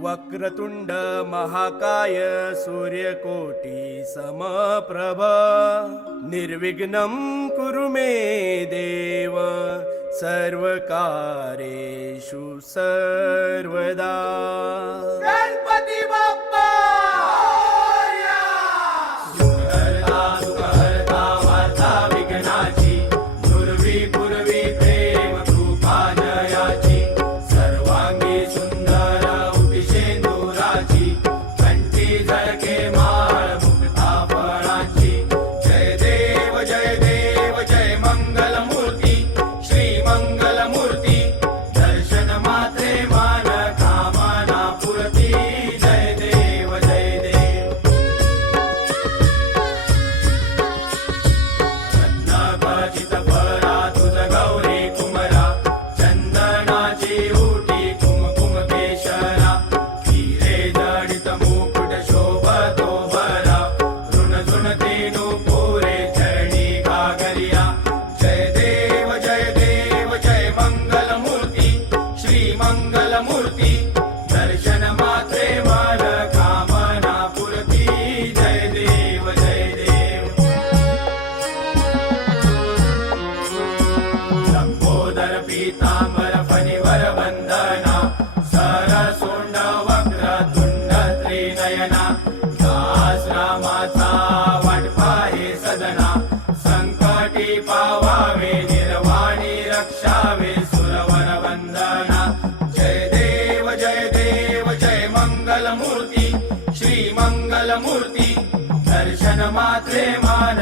वक्रतुंड महाकाय सूर्यकोटी समप्रभ निर्विघ्नं कुरु मे देव सर्वकार्येषु सर्वदा। गणपती बाप्पा सुखहर्ता सुखहर्ता वार्ता विघ्नाची पूर्वी पूर्वी प्रेम कृपा जयाची सर्वांगी सुंदर उटिशेंदुराची कंठी झळके माळ मुक्ता फळाची जय देव जय मंगलमूर्ती श्री मंगलमूर्ती दर्शन मात्रे मान कामना पुरती जय देव चंदनाचित फळा तुझ गौरी कुमरा चंदनाची उटी कुमकुम केशरा हिरे जडित मुकुट शोभतो भरा ऋण झुणते नुपुरे चरणी घागरिया जय देव जय मंगलमूर्ती श्री मंगलमूर्ती दर्शन मात्रे मान कामना पुरती जय देव लंबोदर पीतांबर फणिवर वंदना सरसोंड वक्र तुंड त्रिनयना दास रामाचा वाटपा हे सदना संकटी पावावे निर्वाणी रक्षावे सुरवर वंदना जय देव जय मंगलमूर्ती श्री मंगलमूर्ती दर्शन मात्रे मान